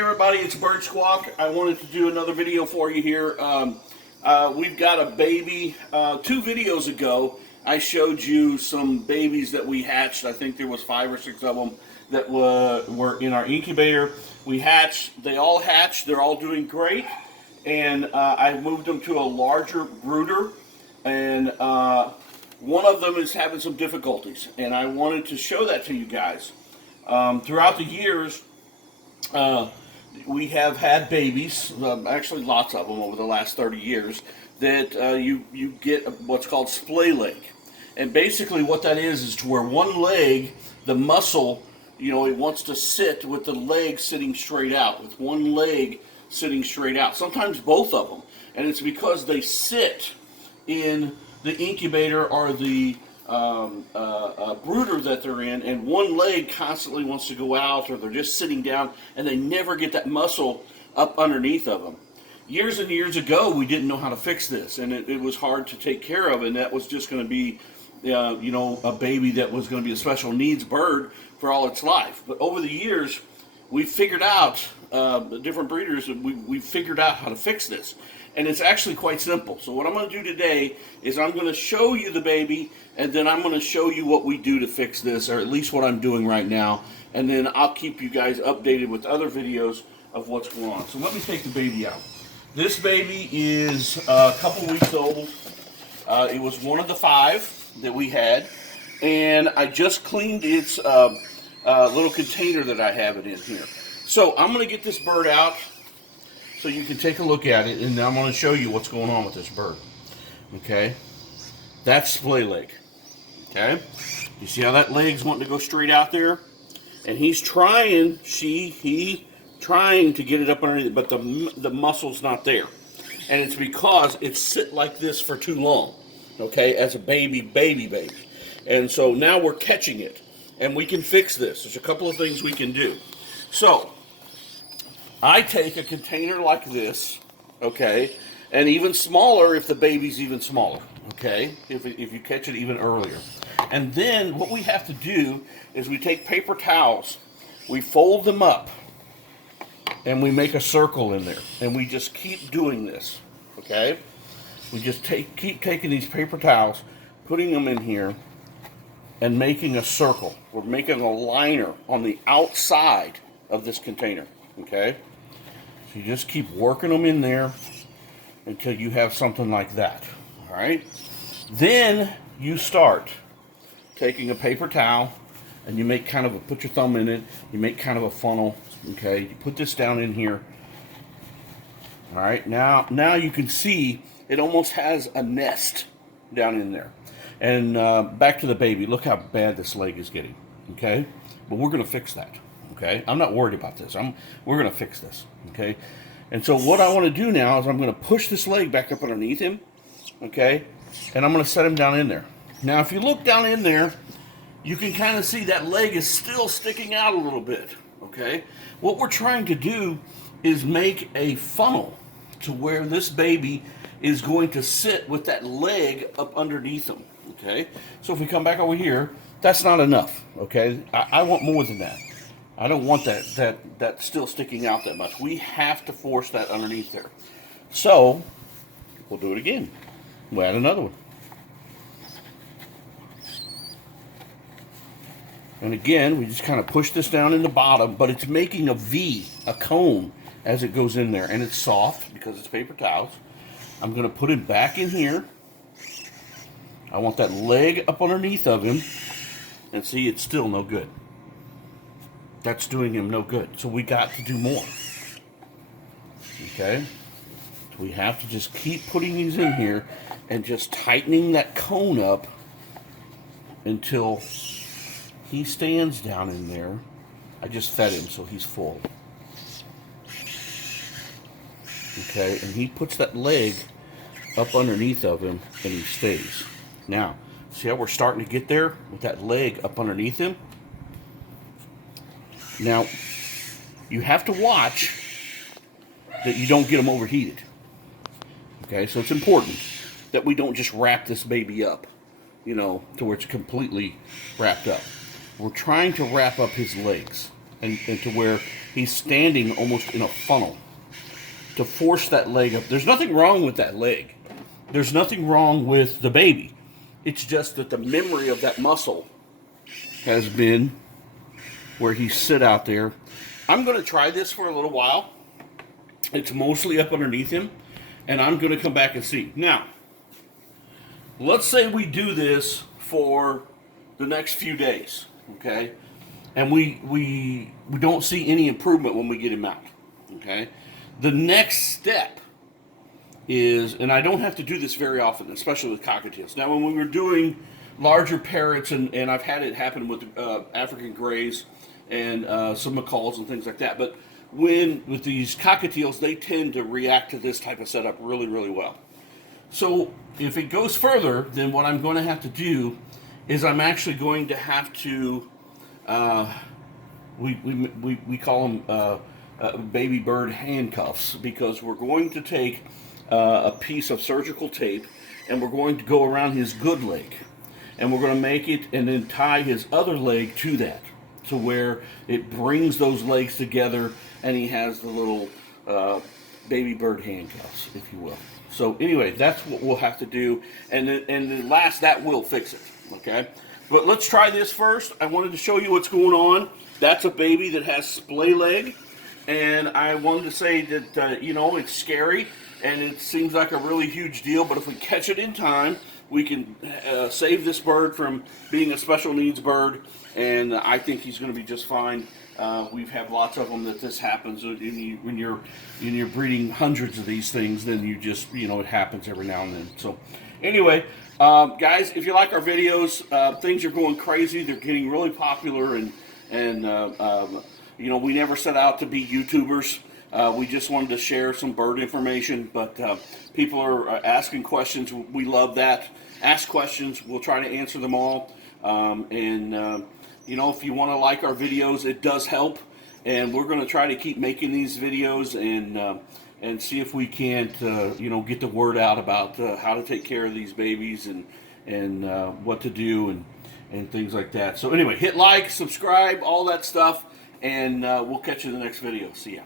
everybody, it's Bird Squawk. I wanted to do another video for you here. We've got a baby. 2 videos ago, I showed you some babies that we hatched. I think there was 5 or 6 of them that were in our incubator. We hatched. They all hatched. They're all doing great. And I moved them to a larger brooder. And one of them is having some difficulties. And I wanted to show that to you guys. Throughout the years, we have had babies, actually lots of them over the last 30 years, that you get what's called splay leg. And basically what that is to where one leg, the muscle, it wants to sit with the leg sitting straight out, with one leg sitting straight out, sometimes both of them. And it's because they sit in the incubator or the brooder that they're in, and one leg constantly wants to go out, or they're just sitting down and they never get that muscle up underneath of them. Years and years ago, we didn't know how to fix this, and it was hard to take care of, and that was just going to be a baby that was going to be a special needs bird for all its life. But over the years, we figured out, the different breeders, we figured out how to fix this. And it's actually quite simple. So what I'm going to do today is I'm going to show you the baby, and then I'm going to show you what we do to fix this, or at least what I'm doing right now. And then I'll keep you guys updated with other videos of what's going on. So let me take the baby out. This baby is a couple weeks old. It was one of the 5 that we had. And I just cleaned its little container that I have it in here. So I'm going to get this bird out so you can take a look at it, and I'm going to show you what's going on with this bird. Okay? That's splay leg. Okay? You see how that leg's wanting to go straight out there? And he's trying, trying to get it up underneath, but the muscle's not there. And it's because it's sit like this for too long. Okay? As a baby. And so now we're catching it. And we can fix this. There's a couple of things we can do. So, I take a container like this, okay, and even smaller if the baby's even smaller, okay, if you catch it even earlier. And then what we have to do is we take paper towels, we fold them up, and we make a circle in there. And we just keep doing this, okay? We just keep taking these paper towels, putting them in here, and making a circle. We're making a liner on the outside of this container, okay? So you just keep working them in there until you have something like that, all right? Then you start taking a paper towel and you make kind of put your thumb in it, you make kind of a funnel, okay? You put this down in here, all right? Now you can see it almost has a nest down in there. And back to the baby, look how bad this leg is getting, okay? But we're gonna fix that. Okay, I'm not worried about this. We're going to fix this. Okay, and so what I want to do now is I'm going to push this leg back up underneath him. Okay, and I'm going to set him down in there. Now, if you look down in there, you can kind of see that leg is still sticking out a little bit. Okay, what we're trying to do is make a funnel to where this baby is going to sit with that leg up underneath him. Okay, so if we come back over here, that's not enough. Okay, I want more than that. I don't want that still sticking out that much. We have to force that underneath there. So, we'll do it again. We'll add another one. And again, we just kind of push this down in the bottom, but it's making a V, a cone, as it goes in there. And it's soft because it's paper towels. I'm going to put it back in here. I want that leg up underneath of him. And see, it's still no good. That's doing him no good. So we got to do more. Okay? So we have to just keep putting these in here and just tightening that cone up until he stands down in there. I just fed him so he's full. Okay? And he puts that leg up underneath of him and he stays. Now, see how we're starting to get there with that leg up underneath him? Now, you have to watch that you don't get them overheated. Okay, so it's important that we don't just wrap this baby up, to where it's completely wrapped up. We're trying to wrap up his legs. and to where he's standing almost in a funnel to force that leg up. There's nothing wrong with that leg. There's nothing wrong with the baby. It's just that the memory of that muscle has been where he sit out there. I'm going to try this for a little while. It's mostly up underneath him, and I'm going to come back and see. Now, let's say we do this for the next few days, okay? And we don't see any improvement when we get him out, okay? The next step is, and I don't have to do this very often, especially with cockatiels. Now, when we were doing larger parrots, and I've had it happen with African grays and some macaws and things like that, but with these cockatiels, they tend to react to this type of setup really, really well. So if it goes further, then what I'm going to have to do is I'm actually going to have to, we call them baby bird handcuffs, because we're going to take a piece of surgical tape and we're going to go around his good leg, and we're going to make it and then tie his other leg to that, to where it brings those legs together and he has the little baby bird handcuffs, if you will. So anyway, that's what we'll have to do, and then last, that will fix it, okay? But let's try this first. I wanted to show you what's going on. That's a baby that has splay leg, and I wanted to say that, you know, it's scary, and it seems like a really huge deal, but if we catch it in time, we can save this bird from being a special needs bird, and I think he's going to be just fine. We've had lots of them that this happens. When you're breeding hundreds of these things, then you just, you know, it happens every now and then. So anyway, guys, if you like our videos, things are going crazy. They're getting really popular, and you know, we never set out to be YouTubers. We just wanted to share some bird information, but people are asking questions. We love that. Ask questions. We'll try to answer them all. You know, if you want to like our videos, it does help. And we're going to try to keep making these videos and see if we can't, you know, get the word out about how to take care of these babies and what to do and things like that. So anyway, hit like, subscribe, all that stuff, and we'll catch you in the next video. See ya.